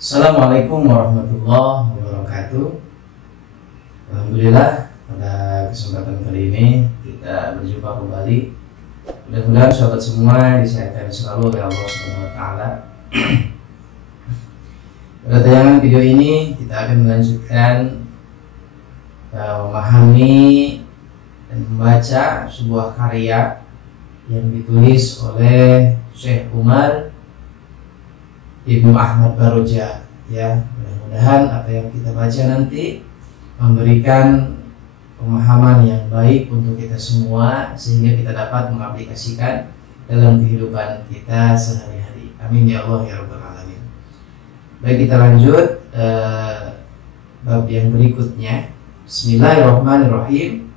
Assalamualaikum warahmatullahi wabarakatuh. Alhamdulillah, pada kesempatan kali ini kita berjumpa kembali. Mudah-mudahan sahabat semua disehatkan selalu oleh Allah Subhanahu wa taala. Pada tayangan video ini kita akan melanjutkan memahami dan membaca sebuah karya yang ditulis oleh Syekh Umar Ibnu Ahmad Baroja. Ya, mudah-mudahan apa yang kita baca nanti memberikan pemahaman yang baik untuk kita semua sehingga kita dapat mengaplikasikan dalam kehidupan kita sehari-hari. Amin ya Allah ya Rabbal Alamin. Baik, kita lanjut bab yang berikutnya. Bismillahirrahmanirrahim.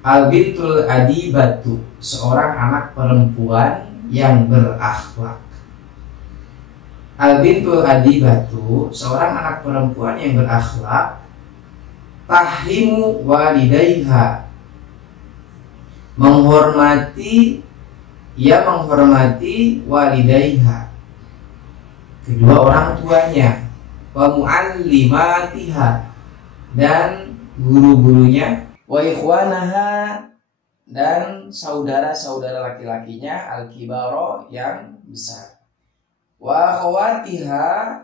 Al-bintul adibatu, seorang anak perempuan yang berakhlak. Al-bintul adibatu, seorang anak perempuan yang berakhlak, tahrimu walidayha, menghormati walidayha, kedua orang tuanya, wa muallimatiha, dan guru-gurunya, wa ikhwanaha, dan saudara-saudara laki-lakinya, al-kibaro, yang besar, wa akhwatiha,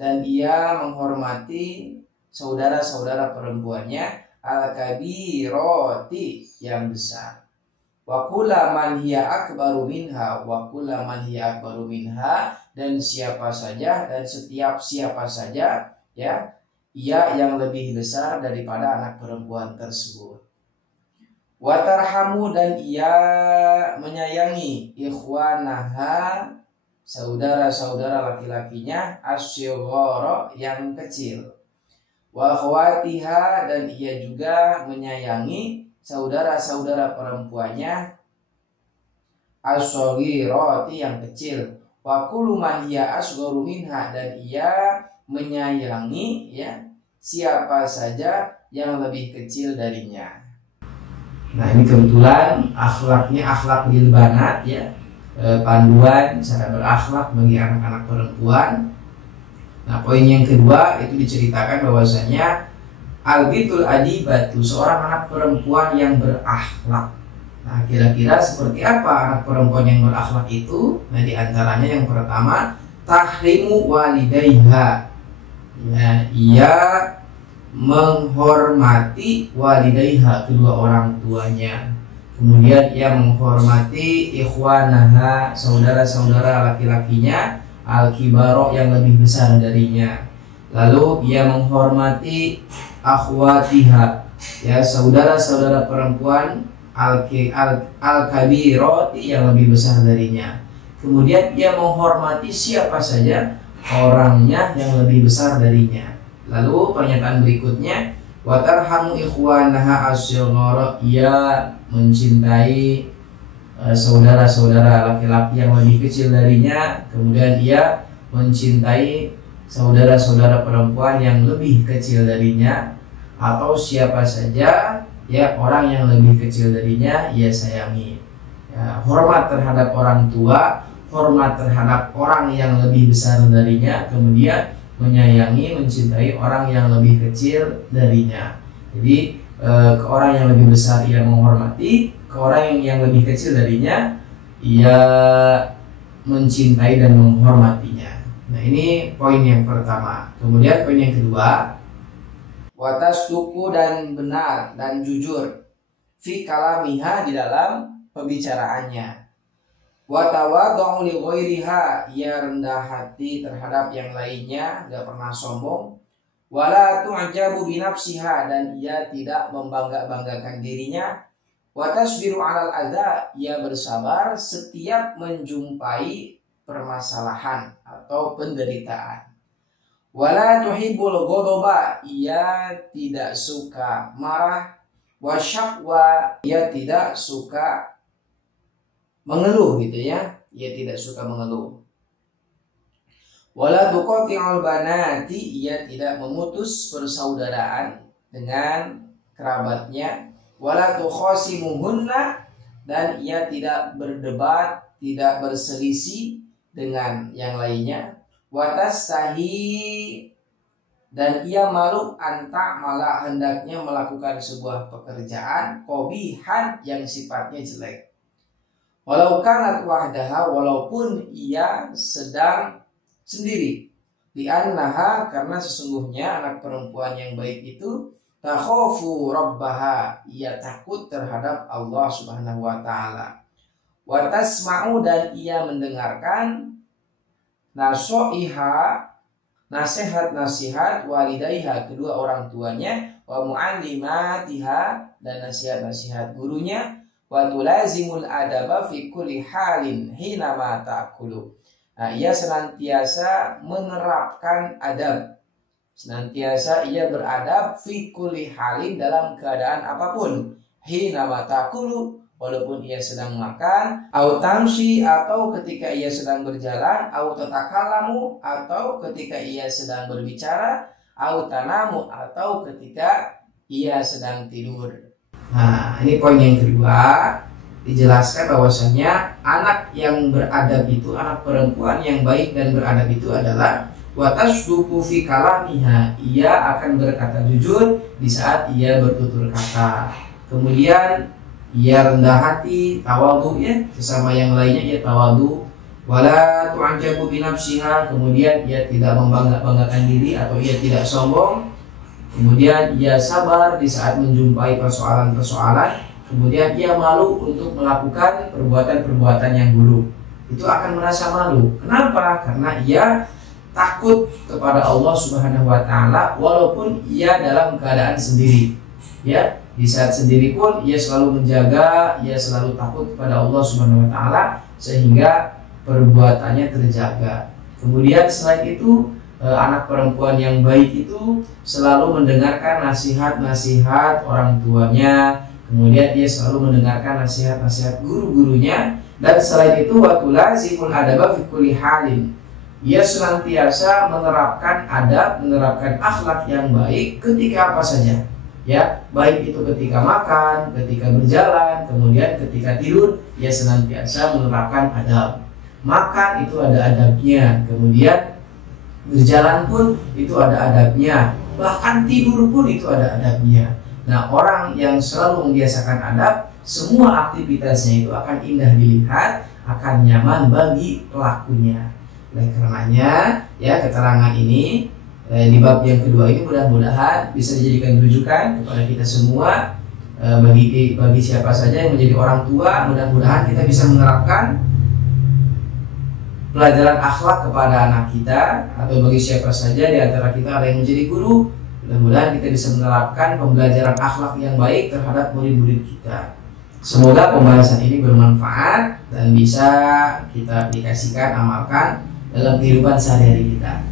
dan ia menghormati saudara-saudara perempuannya, al-kabiroti, yang besar, wa kullaman hiya akbaru minha, dan siapa saja dan setiap siapa saja, ya, ia yang lebih besar daripada anak perempuan tersebut. Wa tarhamu, dan ia menyayangi ikhwanaha, saudara-saudara laki-lakinya, asy-syighara, yang kecil, wa akhwatiha, dan ia juga menyayangi saudara-saudara perempuannya, as-shaghirati, yang kecil, wa kullu man hiya asgharu minha, dan ia menyayangi, ya, siapa saja yang lebih kecil darinya. Nah, ini kebetulan akhlaknya akhlak lil banat, ya, panduan cara berakhlak bagi anak-anak perempuan. Nah, poin yang kedua itu diceritakan bahwasanya al-bintul adibatu, seorang anak perempuan yang berakhlak. Nah, kira-kira seperti apa anak perempuan yang berakhlak itu? Nah, diantaranya yang pertama, tahrimu walidayha, ya, ia menghormati walidayha, kedua orang tuanya. Kemudian ia menghormati ikhwanaha, saudara-saudara laki-lakinya, al-kibaro, yang lebih besar darinya. Lalu ia menghormati akhwatiha, ya, saudara-saudara perempuan, al-kabiroti, yang lebih besar darinya. Kemudian ia menghormati siapa saja orangnya yang lebih besar darinya. Lalu pernyataan berikutnya, wa tarhamu ikhwanaha asy-syighara, ia mencintai saudara-saudara laki-laki yang lebih kecil darinya. Kemudian ia mencintai saudara-saudara perempuan yang lebih kecil darinya, atau siapa saja, ya, orang yang lebih kecil darinya ia sayangi. Ya, hormat terhadap orang tua, hormat terhadap orang yang lebih besar darinya, kemudian menyayangi, mencintai orang yang lebih kecil darinya. Jadi ke orang yang lebih besar ia menghormati, ke orang yang lebih kecil darinya ia mencintai dan menghormatinya. Nah, ini poin yang pertama. Kemudian poin yang kedua, watasduku, dan benar dan jujur, fi kalamiha, di dalam pembicaraannya, watawadhu li ghairiha, ia rendah hati terhadap yang lainnya, gak pernah sombong, wala tu'jabu bi nafsiha, dan ia tidak membangga-banggakan dirinya, wa tasbiru 'alal adza, ia bersabar setiap menjumpai permasalahan atau penderitaan, wala tuhibbul ghadaba, ia tidak suka marah, wa syaqwa, ia tidak suka mengeluh, gitu ya, ia tidak suka mengeluh, wala tuqati'ul banati, ia tidak memutus persaudaraan dengan kerabatnya, wala tukhasimuhunna, dan ia tidak berdebat, tidak berselisih dengan yang lainnya, Watasahi, dan ia malu anta malah hendaknya melakukan sebuah pekerjaan qobihan yang sifatnya jelek. Walau kanat wahdaha, walaupun ia sedang sendiri. Li'annaha, karena sesungguhnya anak perempuan yang baik itu takhofu rabbaha, ia takut terhadap Allah Subhanahu wa taala. Wa tasma'u, dan ia mendengarkan nasoiha, nasihat-nasihat walidaiha, kedua orang tuanya, wa mu'allimatiha, dan nasihat-nasihat gurunya, wa tulazimul adaba fi kulli halin hinama ta'kulu. Nah, ia senantiasa menerapkan adab, senantiasa ia beradab fi kulli halin, dalam keadaan apapun, hinama ta'kulu, walaupun ia sedang makan, au tamshi, atau ketika ia sedang berjalan, au tatakallamu, atau ketika ia sedang berbicara, au tanamu, atau ketika ia sedang tidur. Nah, ini poin yang kedua, dijelaskan bahwasanya anak yang beradab itu, anak perempuan yang baik dan beradab itu adalah watasduqu fi kalamiha, ia akan berkata jujur di saat ia bertutur kata. Kemudian ia rendah hati, tawadhu, ya, sesama yang lainnya ia tawadhu. Wala tu'ajabu binafsiha, kemudian ia tidak membanggakan diri atau ia tidak sombong. Kemudian ia sabar di saat menjumpai persoalan-persoalan. Kemudian ia malu untuk melakukan perbuatan-perbuatan yang buruk. Itu akan merasa malu. Kenapa? Karena ia takut kepada Allah Subhanahu wa taala walaupun ia dalam keadaan sendiri. Ya, di saat sendiri pun ia selalu menjaga, ia selalu takut kepada Allah Subhanahu wa taala sehingga perbuatannya terjaga. Kemudian selain itu, anak perempuan yang baik itu selalu mendengarkan nasihat-nasihat orang tuanya, kemudian dia selalu mendengarkan nasihat-nasihat guru-gurunya, dan selain itu watulazimul adaba fi kulli halin, ia senantiasa menerapkan adab, menerapkan akhlak yang baik ketika apa saja. Ya, baik itu ketika makan, ketika berjalan, kemudian ketika tidur, ia senantiasa menerapkan adab. Makan itu ada adabnya, kemudian berjalan pun itu ada adabnya, bahkan tidur pun itu ada adabnya. Nah, orang yang selalu membiasakan adab, semua aktivitasnya itu akan indah dilihat, akan nyaman bagi pelakunya. Oleh karenanya, ya, keterangan ini di bab yang kedua ini mudah-mudahan bisa dijadikan rujukan kepada kita semua, bagi siapa saja yang menjadi orang tua. Mudah-mudahan kita bisa menerapkan pelajaran akhlak kepada anak kita, atau bagi siapa saja di antara kita ada yang menjadi guru, mudah-mudahan kita bisa menerapkan pembelajaran akhlak yang baik terhadap murid-murid kita. Semoga pembahasan ini bermanfaat dan bisa kita aplikasikan, amalkan dalam kehidupan sehari-hari kita.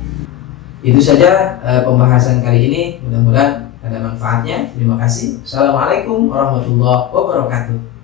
Itu saja pembahasan kali ini, mudah-mudahan ada manfaatnya. Terima kasih. Assalamualaikum warahmatullahi wabarakatuh.